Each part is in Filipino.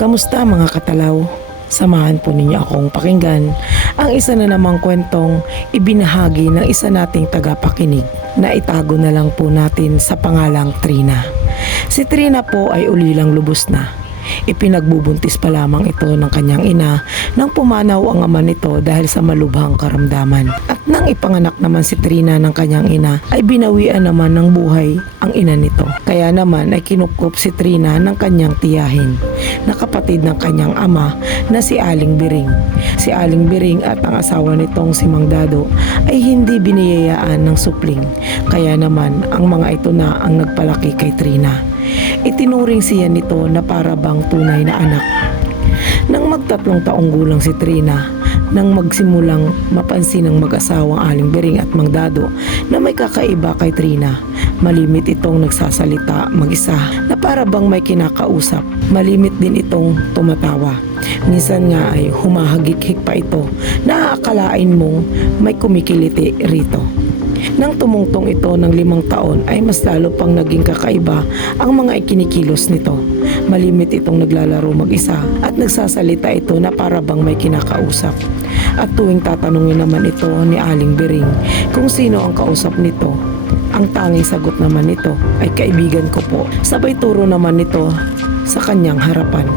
Kamusta mga katalaw? Samahan po ninyo akong pakinggan ang isa na namang kwentong ibinahagi ng isa nating tagapakinig na itago na lang po natin sa pangalang Trina. Si Trina po ay ulilang lubos na. Ipinagbubuntis pa lamang ito ng kanyang ina nang pumanaw ang ama nito dahil sa malubhang karamdaman. At nang ipanganak naman si Trina ng kanyang ina ay binawian naman ng buhay ang ina nito. Kaya naman ay kinupkup si Trina ng kanyang tiyahin na kapatid ng kanyang ama na si Aling Biring. Si Aling Biring at ang asawa nitong si Mang Dado ay hindi biniyayaan ng supling. Kaya naman ang mga ito na ang nagpalaki kay Trina. Itinuring siya nito na para bang tunay na anak. Nang magtatlong taong gulang si Trina, nang magsimulang mapansin ng mag-asawang Aling Biring at Mang Dado na may kakaiba kay Trina. Malimit itong nagsasalita mag-isa na para bang may kinakausap. Malimit din itong tumatawa. Minsan nga ay humahagik-hik pa ito na aakalain mong may kumikiliti rito. Nang tumungtong ito ng 5 taon ay mas lalo pang naging kakaiba ang mga ikinikilos nito. Malimit itong naglalaro mag-isa at nagsasalita ito na para bang may kinakausap. At tuwing tatanungin naman ito ni Aling Biring kung sino ang kausap nito, ang tanging sagot naman nito ay kaibigan ko po. Sabay turo naman nito sa kanyang harapan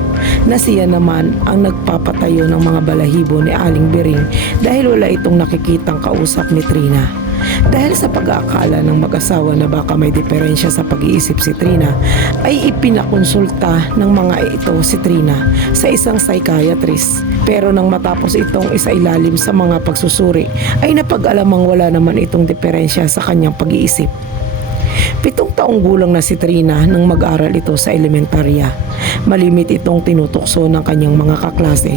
na siya naman ang nagpapatayo ng mga balahibo ni Aling Biring dahil wala itong nakikitang kausap ni Trina. Dahil sa pag-aakala ng mag-asawa na baka may diferensya sa pag-iisip si Trina, ay ipinakonsulta ng mga ito si Trina sa isang psychiatrist. Pero nang matapos itong isailalim sa mga pagsusuri, ay napag-alamang wala naman itong diferensya sa kanyang pag-iisip. 7 taong gulang na si Trina nang mag-aral ito sa elementarya. Malimit itong tinutukso ng kanyang mga kaklase.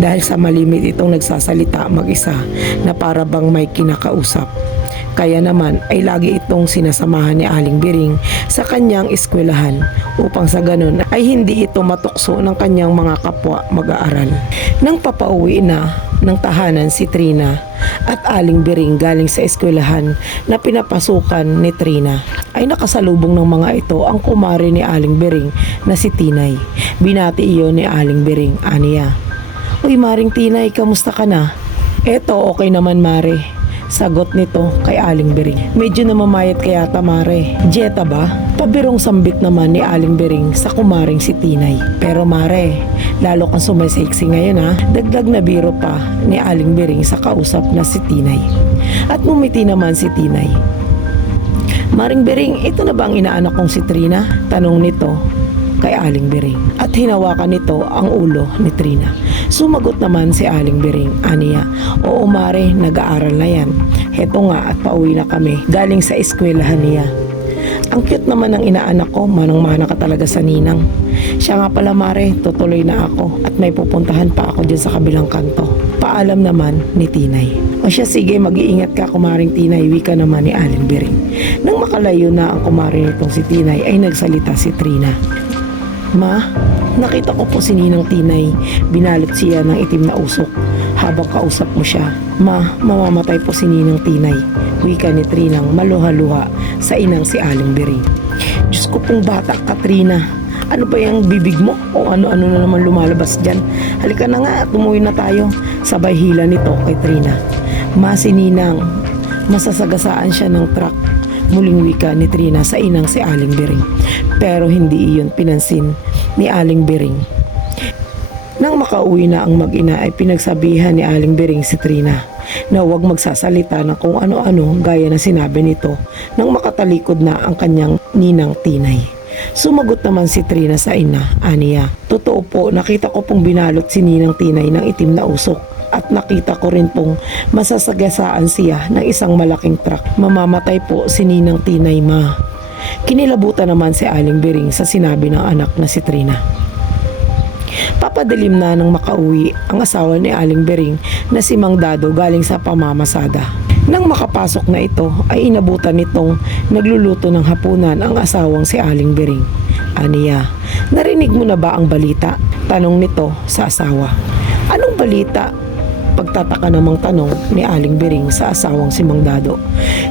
Dahil sa malimit itong nagsasalita mag-isa na para bang may kinakausap. Kaya naman ay lagi itong sinasamahan ni Aling Biring sa kanyang eskwelahan upang sa ganun ay hindi ito matukso ng kanyang mga kapwa mag-aaral. Nang papauwi na ng tahanan si Trina at Aling Biring galing sa eskwelahan na pinapasukan ni Trina, ay nakasalubong ng mga ito ang kumare ni Aling Biring na si Tinay. Binati iyon ni Aling Biring, aniya, "Uy Maring Tinay, kamusta ka na?" "Eto, okay naman Mare," sagot nito kay Aling Biring. "Medyo namamayat kaya ta Mare." "Dieta ba?" Pabirong sambit naman ni Aling Biring sa kumaring si Tinay. "Pero Mare, lalo kang sumaseksi ngayon ha." Dagdag na biro pa ni Aling Biring sa kausap na si Tinay. At ngumiti naman si Tinay. "Maring Biring, ito na ba ang inaanak kong si Trina?" tanong nito kay Aling Biring. At hinawakan nito ang ulo ni Trina. Sumagot naman si Aling Biring, aniya, "Oo Mare, nag-aaral na yan. Heto nga at pauwi na kami galing sa eskwelahan niya." "Ang cute naman ng inaanak ko, manang-mana ka talaga sa ninang." "Siya nga pala Mare, tutuloy na ako at may pupuntahan pa ako dyan sa kabilang kanto." Paalam naman ni Tinay. "O siya, sige, mag-iingat ka kumaring Tinay," wika naman ni Aling Biring. Nang makalayo na ang kumare nitong si Tinay ay nagsalita si Trina. "Ma, nakita ko po si Ninang Tinay. Binalot siya ng itim na usok habang kausap mo siya." "Ma, mamamatay po si Ninang Tinay," wika ni Trinang maluha-luha sa inang si Aling Biring. "Diyos ko pong bata ka Trina. Ano ba yung bibig mo? O ano-ano na naman lumalabas dyan? Halika na nga at umuwi na tayo." Sabay hila nito kay Trina. "Ma, si Ninang, masasagasaan siya ng truck," muling wika ni Trina sa inang si Aling Biring. Pero hindi iyon pinansin ni Aling Biring. Nang makauwi na ang mag-ina ay pinagsabihan ni Aling Biring si Trina na huwag magsasalita ng kung ano-ano gaya na sinabi nito nang makatalikod na ang kanyang Ninang Tinay. Sumagot naman si Trina sa ina, aniya, "Totoo po, nakita ko pong binalot si Ninang Tinay ng itim na usok. At nakita ko rin pong masasagasaan siya ng isang malaking truck. Mamamatay po si Ninang Tinay, Ma." Kinilabutan naman si Aling Biring sa sinabi ng anak na si Trina. Papadilim na nang makauwi ang asawa ni Aling Biring na si Mang Dado galing sa pamamasada. Nang makapasok na ito ay inabutan nitong nagluluto ng hapunan ang asawang si Aling Biring. "Aniya, narinig mo na ba ang balita?" tanong nito sa asawa. "Anong balita?" pagtataka namang tanong ni Aling Biring sa asawang si Mang Dado.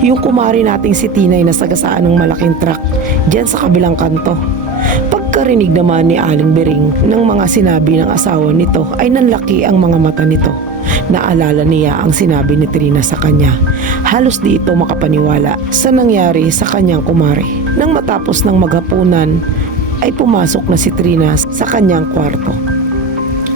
"Yung kumari nating si Tinay na sagasaan ng malaking truck dyan sa kabilang kanto." Pagkarinig naman ni Aling Bering ng mga sinabi ng asawa nito ay nanlaki ang mga mata nito. Naalala niya ang sinabi ni Trina sa kanya. Halos di ito makapaniwala sa nangyari sa kanyang kumare. Nang matapos ng maghapunan ay pumasok na si Trina sa kanyang kwarto.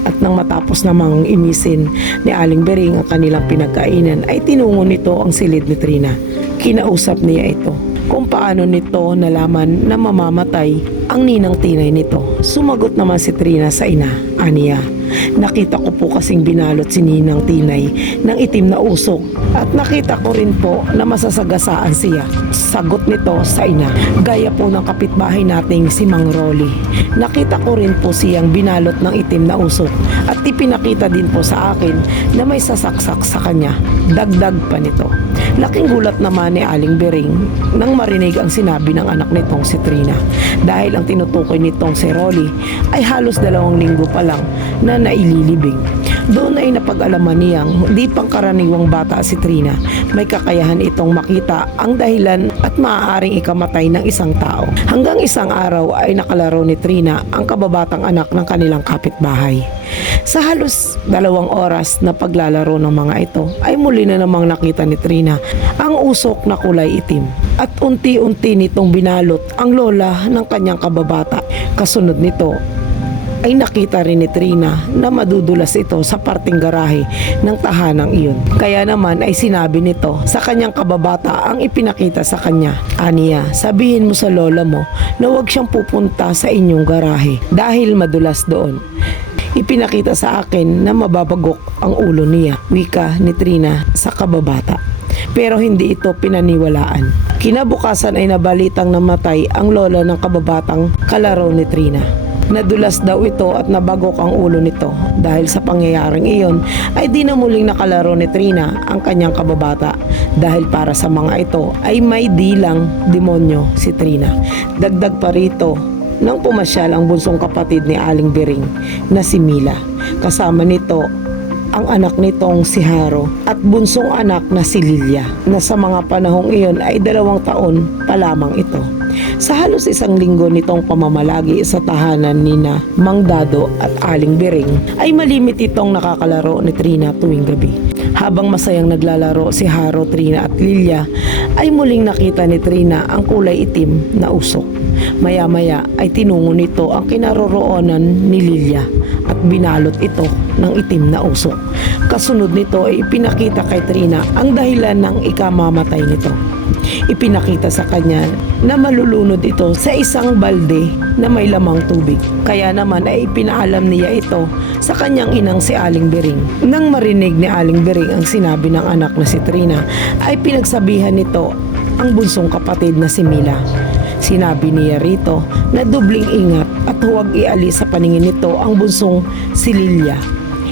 At nang matapos namang imisin ni Aling Bering ang kanilang pinagkainan ay tinungo nito ang silid ni Trina. Kinausap niya ito kung paano nito nalaman na mamamatay ang ninang tinay nito. Sumagot naman si Trina sa ina, aniya. Nakita ko po kasing binalot si ninang tinay ng itim na usok at nakita ko rin po na masasagasaan siya. Sagot nito sa ina, gaya po ng kapitbahay nating si Mang Rolly. Nakita ko rin po siyang binalot ng itim na usok at ipinakita din po sa akin na may sasaksak sa kanya. Dagdag pa nito. Laking gulat naman ni Aling Bering nang marinig ang sinabi ng anak nitong si Trina dahil ang tinutukoy nitong si Rolly ay halos 2 linggo pa lang na naililibing. Doon ay napag-alaman niyang di pangkaraniwang bata si Trina. May kakayahan itong makita ang dahilan at maaaring ikamatay ng isang tao. Hanggang isang araw ay nakalaro ni Trina ang kababatang anak ng kanilang kapitbahay. Sa halos 2 oras na paglalaro ng mga ito ay muli na namang nakita ni Trina ang usok na kulay itim at unti-unti nitong binalot ang lola ng kanyang kababata. Kasunod nito ay nakita rin ni Trina na madudulas ito sa parting garahe ng tahanang iyon. Kaya naman ay sinabi nito sa kanyang kababata ang ipinakita sa kanya. Aniya, sabihin mo sa lola mo na huwag siyang pupunta sa inyong garahe dahil madulas doon. Ipinakita sa akin na mababagok ang ulo niya, wika ni Trina sa kababata. Pero hindi ito pinaniwalaan. Kinabukasan ay nabalitang namatay ang lola ng kababatang kalaro ni Trina. Nadulas daw ito at nabagok ang ulo nito. Dahil sa pangyayaring iyon ay di na muling nakalaro ni Trina ang kanyang kababata dahil para sa mga ito ay may dilang demonyo si Trina. Dagdag pa rito nang pumasyal ang bunsong kapatid ni Aling Bering na si Mila. Kasama nito ang anak nitong si Haro at bunsong anak na si Lilia na sa mga panahong iyon ay 2 taon pa lamang ito. Sa halos 1 linggo nitong pamamalagi sa tahanan ni na Mang Dado at Aling Bering ay malimit itong nakakalaro ni Trina tuwing gabi. Habang masayang naglalaro si Haro, Trina at Lilia ay muling nakita ni Trina ang kulay itim na usok. Maya-maya ay tinungo nito ang kinaroroonan ni Lilia at binalot ito ng itim na usok. Kasunod nito ay ipinakita kay Trina ang dahilan ng ikamamatay nito. Ipinakita sa kanya na malulunod ito sa isang balde na may lamang tubig. Kaya naman ay ipinaalam niya ito sa kanyang inang si Aling Bering. Nang marinig ni Aling Bering ang sinabi ng anak na si Trina ay pinagsabihan nito ang bunsong kapatid na si Mila. Sinabi niya rito na dubling ingat at huwag ialis sa paningin nito ang bunsong si Lilia.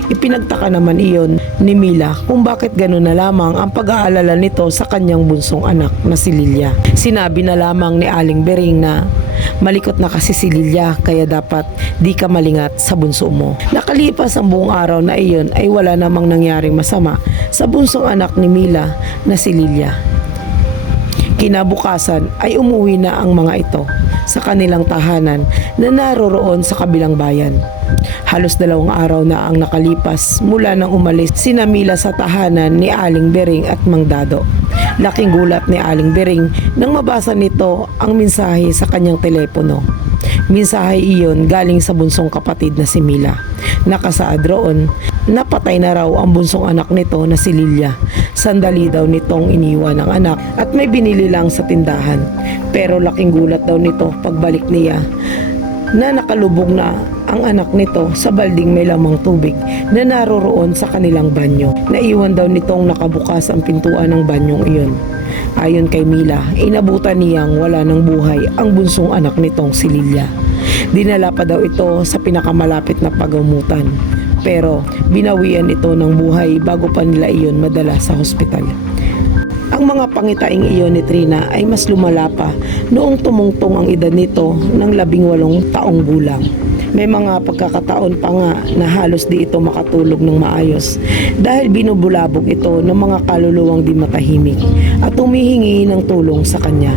Ipinagtaka naman iyon ni Mila kung bakit gano'n na lamang ang pag-aalala nito sa kanyang bunsong anak na si Lilia. Sinabi na lamang ni Aling Bering na malikot na kasi si Lilia kaya dapat di ka malingat sa bunso mo. Nakalipas ang buong araw na iyon ay wala namang nangyaring masama sa bunsong anak ni Mila na si Lilia. Kinabukasan ay umuwi na ang mga ito sa kanilang tahanan na naroroon sa kabilang bayan. Halos 2 araw na ang nakalipas mula nang umalis sina Mila sa tahanan ni Aling Bering at Mang Dado. Laking gulat ni Aling Bering nang mabasa nito ang mensahe sa kanyang telepono. Mensahe iyon galing sa bunsong kapatid na si Mila. Nakasaad roon, napatay na raw ang bunsong anak nito na si Lilia. Sandali daw nitong iniwan ang anak at may binili lang sa tindahan. Pero laking gulat daw nito pagbalik niya na nakalubog na ang anak nito sa balding may lamang tubig na naroroon sa kanilang banyo. Naiwan daw nitong nakabukas ang pintuan ng banyong iyon. Ayon kay Mila, inabutan niyang wala ng buhay ang bunsong anak nitong si Lilia. Dinala pa daw ito sa pinakamalapit na pagamutan. Pero binawian ito ng buhay bago pa nila iyon madala sa hospital. Ang mga pangitaing iyon ni Trina ay mas lumala pa noong tumungtong ang edad nito ng 18 taong gulang. May mga pagkakataon pa nga na halos di ito makatulog ng maayos dahil binubulabog ito ng mga kaluluwang di matahimik at humihingi ng tulong sa kanya.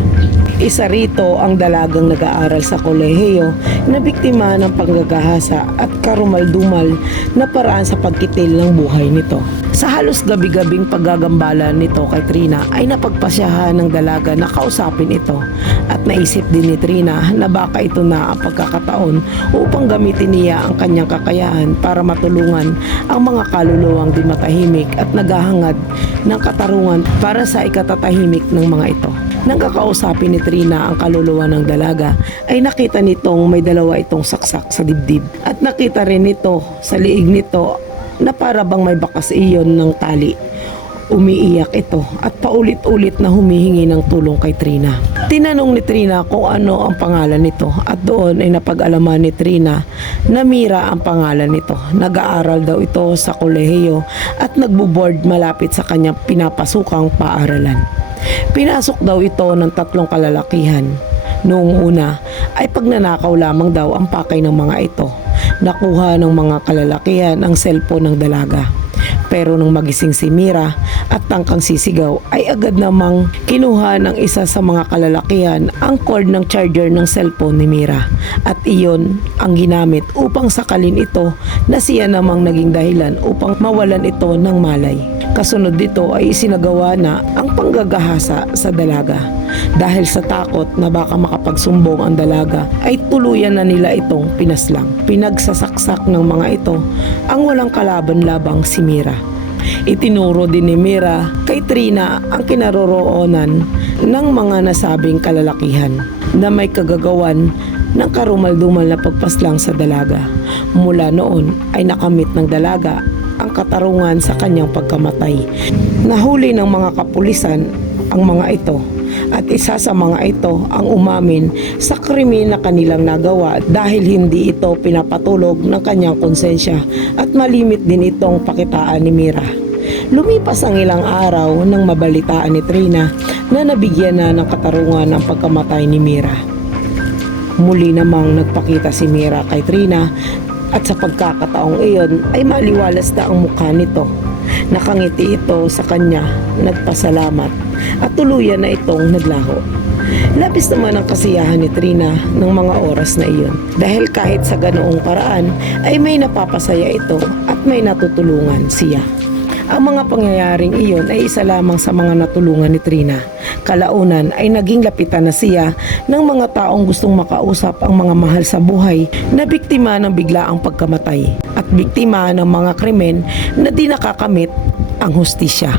Isa rito ang dalagang nag-aaral sa kolehiyo na biktima ng panggagahasa at karumal-dumal na paraan sa pagkitil ng buhay nito. Sa halos gabi-gabing paggagambala nito kay Trina ay napagpasyahan ng dalaga na kausapin ito at naisip din ni Trina na baka ito na ang pagkakataon upang gamitin niya ang kanyang kakayahan para matulungan ang mga kaluluwang di matahimik at naghahangad ng katarungan para sa ikatatahimik ng mga ito. Nang kakausapin ni Trina ang kaluluwa ng dalaga ay nakita nitong may dalawa itong saksak sa dibdib at nakita rin nito sa liig nito na para bang may bakas iyon ng tali. Umiiyak ito at paulit-ulit na humihingi ng tulong kay Trina. Tinanong ni Trina kung ano ang pangalan nito at doon ay napag-alaman ni Trina na Mira ang pangalan nito. Nag-aaral daw ito sa kolehiyo at nagbo-board malapit sa kanyang pinapasukang paaralan. Pinasok daw ito ng 3 kalalakihan. Noong una ay pagnanakaw lamang daw ang pakay ng mga ito. Nakuha ng mga kalalakihan ang cellphone ng dalaga. Pero nung magising si Mira at tangkang sisigaw ay agad namang kinuha ng isa sa mga kalalakihan ang cord ng charger ng cellphone ni Mira at iyon ang ginamit upang sakalin ito na siya namang naging dahilan upang mawalan ito ng malay. Kasunod dito ay isinagawa na ang panggagahasa sa dalaga. Dahil sa takot na baka makapagsumbong ang dalaga ay tuluyan na nila itong pinaslang. Pinagsasaksak ng mga ito ang walang kalaban-labang si Mira. Itinuro din ni Mira kay Trina ang kinaroroonan ng mga nasabing kalalakihan na may kagagawan ng karumal-dumal na pagpaslang sa dalaga. Mula noon ay nakamit ng dalaga ang katarungan sa kanyang pagkamatay. Nahuli ng mga kapulisan ang mga ito at isa sa mga ito ang umamin sa krimen na kanilang nagawa dahil hindi ito pinapatulog ng kanyang konsensya at malimit din itong pakitaan ni Mira. Lumipas ang ilang araw nang mabalitaan ni Trina na nabigyan na ng katarungan ang pagkamatay ni Mira. Muli namang nagpakita si Mira kay Trina at sa pagkakataong iyon ay maliwalas na ang mukha nito. Nakangiti ito sa kanya, nagpasalamat at tuluyan na itong naglaho. Labis naman ang kasiyahan ni Trina ng mga oras na iyon dahil kahit sa ganoong paraan ay may napapasaya ito at may natutulungan siya. Ang mga pangyayaring iyon ay isa lamang sa mga natulungan ni Trina. Kalaunan ay naging lapitan na siya ng mga taong gustong makausap ang mga mahal sa buhay na biktima ng biglaang pagkamatay at biktima ng mga krimen na di nakakamit ang hustisya.